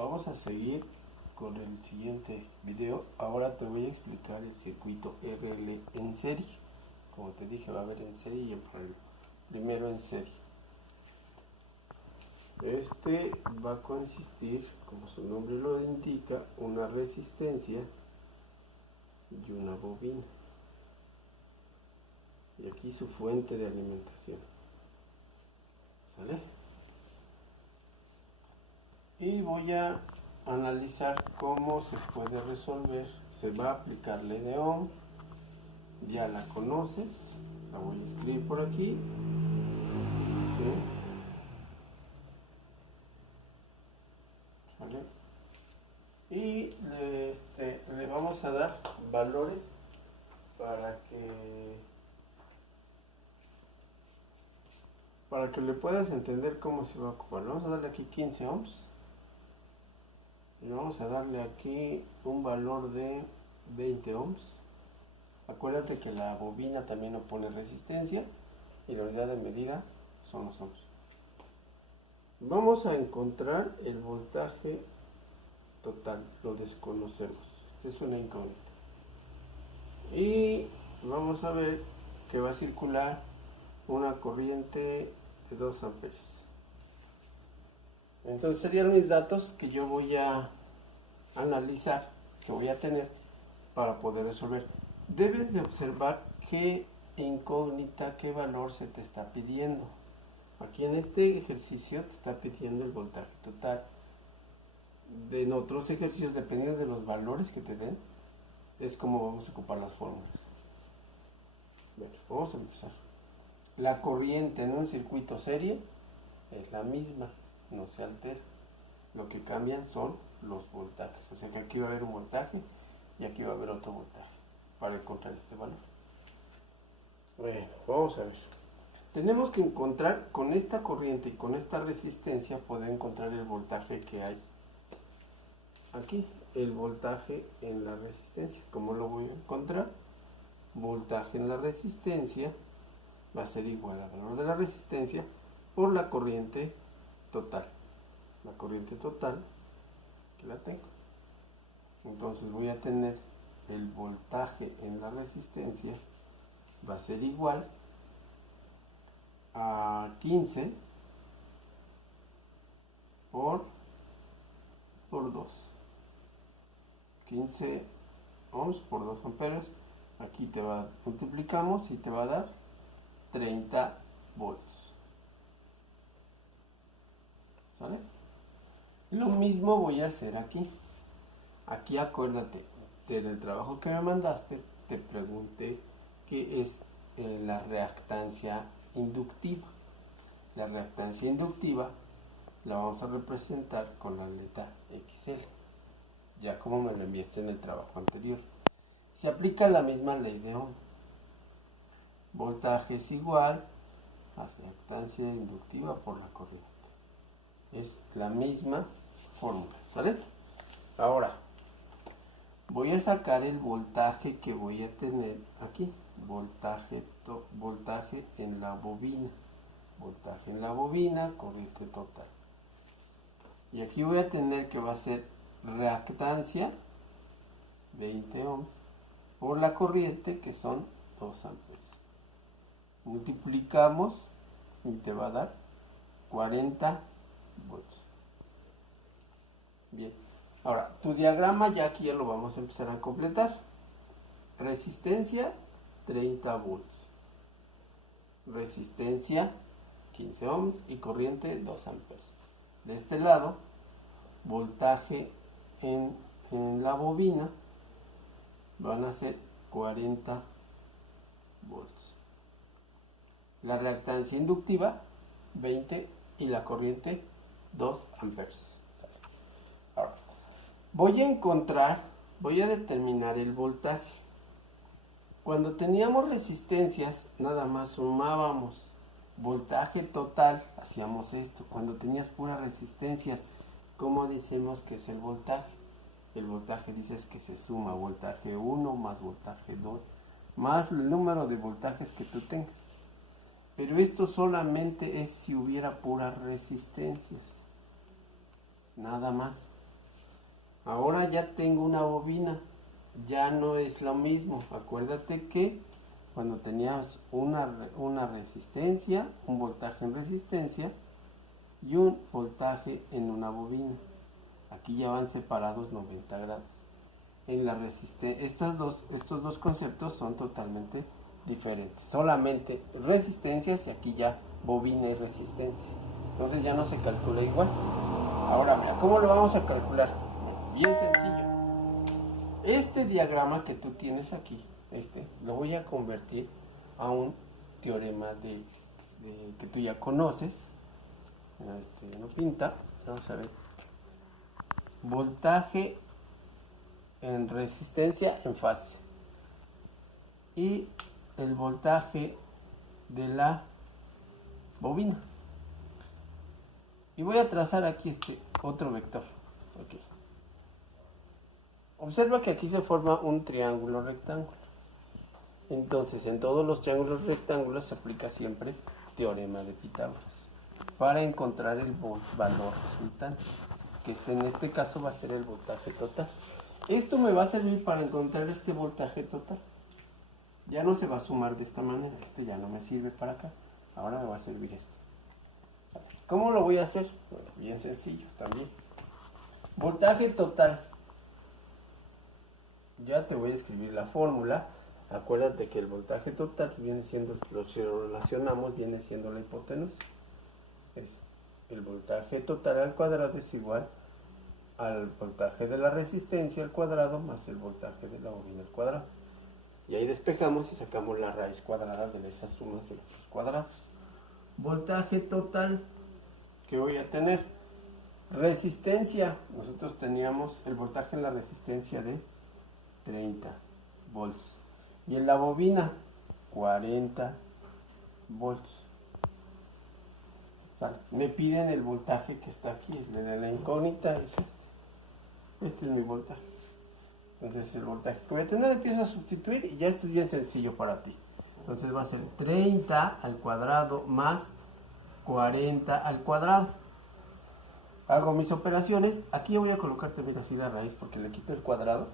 vamos a seguir con el siguiente video. Ahora te voy a explicar el circuito RL en serie. Como te dije, va a haber en serie y en paralelo. Primero en serie. Este va a consistir, como su nombre lo indica, una resistencia y una bobina. Y aquí su fuente de alimentación. ¿Sale? Y voy a analizar cómo se puede resolver. Se va a aplicar ley de Ohm, ya la conoces, la voy a escribir por aquí, ¿sí? ¿Sale? Y le vamos a dar valores para que le puedas entender cómo se va a ocupar. Vamos a darle aquí 15 ohms. Y vamos a darle aquí un valor de 20 ohms. Acuérdate que la bobina también opone resistencia y la unidad de medida son los ohms. Vamos a encontrar el voltaje total, lo desconocemos. Esta es una incógnita. Y vamos a ver que va a circular una corriente de 2 amperes. Entonces serían mis datos que yo voy a analizar, que voy a tener para poder resolver. Debes de observar qué incógnita, qué valor se te está pidiendo. Aquí en este ejercicio te está pidiendo el voltaje total. En otros ejercicios, dependiendo de los valores que te den, es como vamos a ocupar las fórmulas. Bueno, vamos a empezar. La corriente en un circuito serie es la misma, no se altera. Lo que cambian son los voltajes. O sea que aquí va a haber un voltaje y aquí va a haber otro voltaje para encontrar este valor. Bueno, vamos a ver. Tenemos que encontrar con esta corriente y con esta resistencia, poder encontrar el voltaje que hay aquí. El voltaje en la resistencia. ¿Cómo lo voy a encontrar? Voltaje en la resistencia va a ser igual al valor de la resistencia por la corriente total. La corriente total, que la tengo. Entonces voy a tener el voltaje en la resistencia, va a ser igual a 15 por 2. 15 ohms por 2 amperes. Aquí te va, multiplicamos y te va a dar 30 volts. ¿Sale? Lo mismo voy a hacer aquí. Aquí acuérdate, del trabajo que me mandaste, te pregunté qué es la reactancia inductiva. La reactancia inductiva la vamos a representar con la letra XL, ya como me lo enviaste en el trabajo anterior. Se aplica la misma ley de Ohm. Voltaje es igual a reactancia inductiva por la corriente. Es la misma fórmula, ¿sale? Ahora, voy a sacar el voltaje que voy a tener aquí. Voltaje en la bobina. Voltaje en la bobina, corriente total. Y aquí voy a tener que va a ser reactancia, 20 ohms, por la corriente, que son 2 amperes. Multiplicamos y te va a dar 40 volts. Bien, ahora tu diagrama ya aquí ya lo vamos a empezar a completar. Resistencia 30 volts, resistencia 15 ohms y corriente 2 amperes. De este lado, voltaje en la bobina van a ser 40 volts. La reactancia inductiva 20 y la corriente 2 amperes. Ahora, voy a determinar el voltaje. Cuando teníamos resistencias, nada más sumábamos. Voltaje total, hacíamos esto. Cuando tenías puras resistencias, ¿cómo decimos que es el voltaje? El voltaje dices que se suma voltaje 1 más voltaje 2, más el número de voltajes que tú tengas. Pero esto solamente es si hubiera puras resistencias. Nada más. Ahora ya tengo una bobina, ya no es lo mismo. Acuérdate que cuando tenías una resistencia, un voltaje en resistencia y un voltaje en una bobina, aquí ya van separados 90 grados. En la estos dos conceptos son totalmente diferentes. Solamente resistencias y aquí ya bobina y resistencia. Entonces ya no se calcula igual. Ahora mira, ¿cómo lo vamos a calcular? Bien sencillo. Este diagrama que tú tienes aquí, lo voy a convertir a un teorema que tú ya conoces. No pinta. Vamos a ver. Voltaje en resistencia en fase. Y el voltaje de la bobina. Y voy a trazar aquí otro vector. Okay. Observa que aquí se forma un triángulo rectángulo. Entonces, en todos los triángulos rectángulos se aplica siempre teorema de Pitágoras para encontrar el valor resultante, que en este caso va a ser el voltaje total. Esto me va a servir para encontrar este voltaje total. Ya no se va a sumar de esta manera. Ya no me sirve para acá. Ahora me va a servir esto. ¿Cómo lo voy a hacer? Bueno, bien sencillo también. Voltaje total. Ya te voy a escribir la fórmula. Acuérdate que el voltaje total viene siendo, si lo relacionamos, viene siendo la hipotenusa. Es el voltaje total al cuadrado es igual al voltaje de la resistencia al cuadrado más el voltaje de la bobina al cuadrado. Y ahí despejamos y sacamos la raíz cuadrada de esas sumas de los dos cuadrados. Voltaje total que voy a tener. Resistencia. Nosotros teníamos el voltaje en la resistencia de 30 volts. Y en la bobina, 40 volts. ¿Sale? Me piden el voltaje que está aquí. El de la incógnita es este. Este es mi voltaje. Entonces el voltaje que voy a tener empiezo a sustituir y ya esto es bien sencillo para ti. Entonces va a ser 30 al cuadrado más 40 al cuadrado. Hago mis operaciones. Aquí voy a colocarte, mira, así la raíz porque le quito el cuadrado.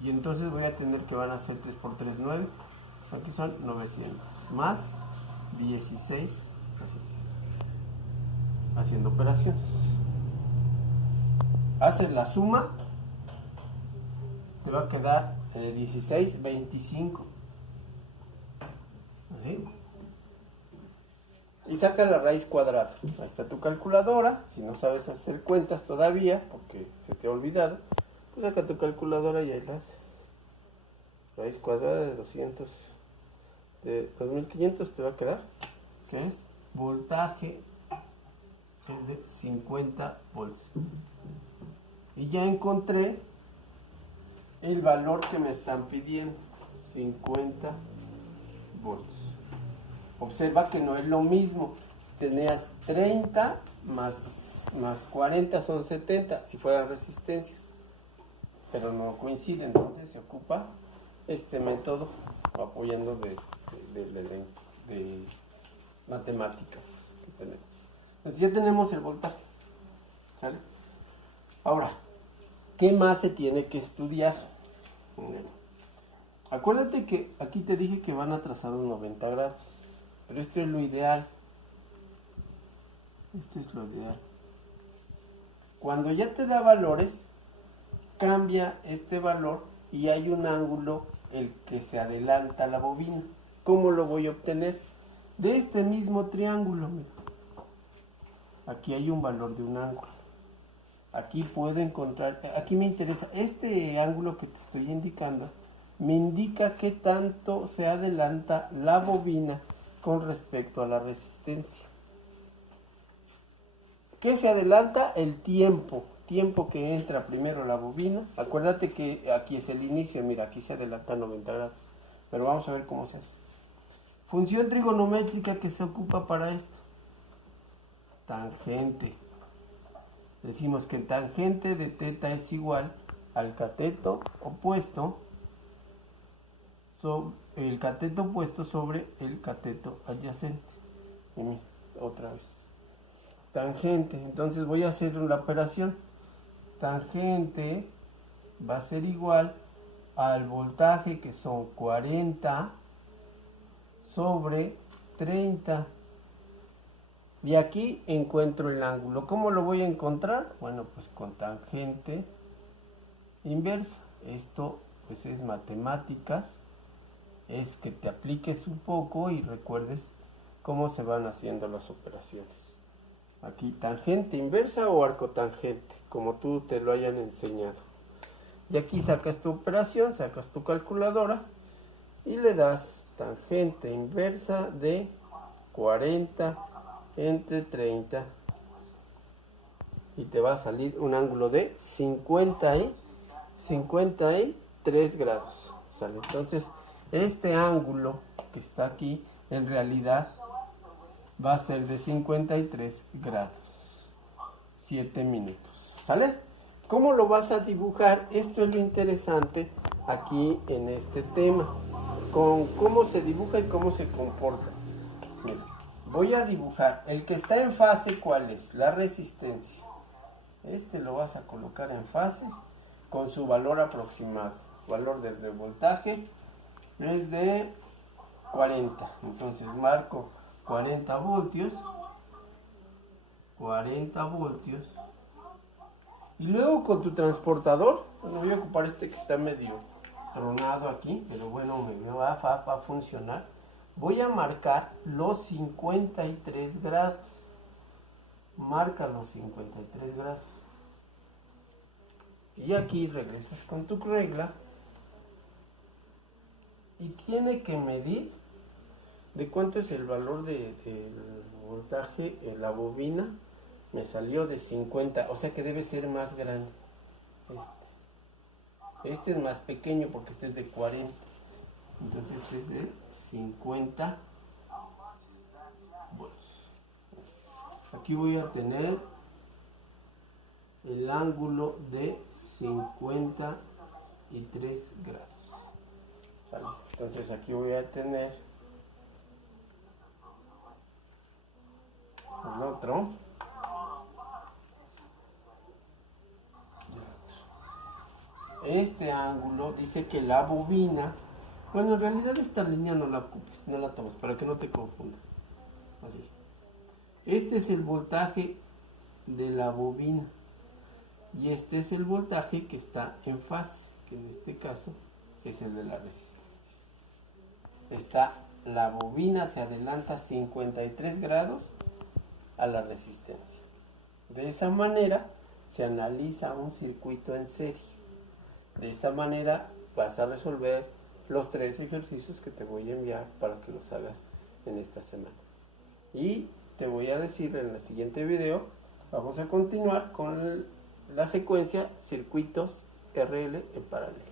Y entonces voy a tener que van a ser 3 por 3, 9. Aquí son 900. Más 16. Así. Haciendo operaciones. Haces la suma. Te va a quedar 16, 25. ¿Así? Y saca la raíz cuadrada. Ahí está tu calculadora. Si no sabes hacer cuentas todavía, porque se te ha olvidado, pues saca tu calculadora y ahí la haces. Raíz cuadrada de 200, de 2500 te va a quedar, que es voltaje es de 50 volts. Y ya encontré el valor que me están pidiendo, 50 volts. Observa que no es lo mismo. Tenías 30 más 40 son 70, si fueran resistencias. Pero no coinciden, entonces se ocupa este método apoyando de matemáticas que tenemos. Entonces ya tenemos el voltaje. ¿Sale? Ahora, ¿qué más se tiene que estudiar? Acuérdate que aquí te dije que van atrasados 90 grados, pero esto es lo ideal. Esto es lo ideal. Cuando ya te da valores, cambia este valor y hay un ángulo el que se adelanta a la bobina. ¿Cómo lo voy a obtener? De este mismo triángulo. Mira. Aquí hay un valor de un ángulo. Aquí puedo encontrar, aquí me interesa, este ángulo que te estoy indicando, me indica qué tanto se adelanta la bobina con respecto a la resistencia. ¿Qué se adelanta? El tiempo que entra primero la bobina. Acuérdate que aquí es el inicio, mira, aquí se adelanta 90 grados. Pero vamos a ver cómo se hace. Función trigonométrica que se ocupa para esto. Tangente. Decimos que el tangente de θ es igual al cateto opuesto sobre el cateto opuesto sobre el cateto adyacente. Y mira, otra vez. Tangente. Entonces voy a hacer la operación. tangente va a ser igual al voltaje, que son 40 sobre 30. Y aquí encuentro el ángulo. ¿Cómo lo voy a encontrar? Bueno, pues con tangente inversa. Esto pues es matemáticas, es que te apliques un poco y recuerdes cómo se van haciendo las operaciones. Aquí tangente inversa o arcotangente, como tú te lo hayan enseñado. Y aquí sacas tu operación, sacas tu calculadora y le das tangente inversa de 40 entre 30 y te va a salir un ángulo de 53 grados. ¿Sale? Entonces, este ángulo que está aquí en realidad va a ser de 53 grados. 7 minutos. ¿Sale? ¿Cómo lo vas a dibujar? Esto es lo interesante aquí en este tema. Con cómo se dibuja y cómo se comporta. Mira, voy a dibujar. El que está en fase, ¿cuál es? La resistencia. Este lo vas a colocar en fase con su valor aproximado. Valor del voltaje es de 40. Entonces marco 40 voltios. 40 voltios. Y luego con tu transportador, bueno, voy a ocupar este que está medio tronado aquí, pero bueno, me va a funcionar. Voy a marcar los 53 grados. Marca los 53 grados. Y aquí regresas con tu regla. Y tiene que medir de cuánto es el valor del voltaje en la bobina. Me salió de 50, o sea que debe ser más grande. Este es más pequeño porque este es de 40. Entonces este es de 50 volts. Aquí voy a tener el ángulo de 53 grados. ¿Sale? Entonces aquí voy a tener el otro. Este ángulo dice que la bobina, bueno, en realidad esta línea no la ocupes, no la tomes, para que no te confundas. Así. Este es el voltaje de la bobina y este es el voltaje que está en fase, que en este caso es el de la resistencia. La bobina se adelanta 53 grados a la resistencia. De esa manera se analiza un circuito en serie. De esta manera vas a resolver los 3 ejercicios que te voy a enviar para que los hagas en esta semana. Y te voy a decir en el siguiente video, vamos a continuar con la secuencia circuitos RL en paralelo.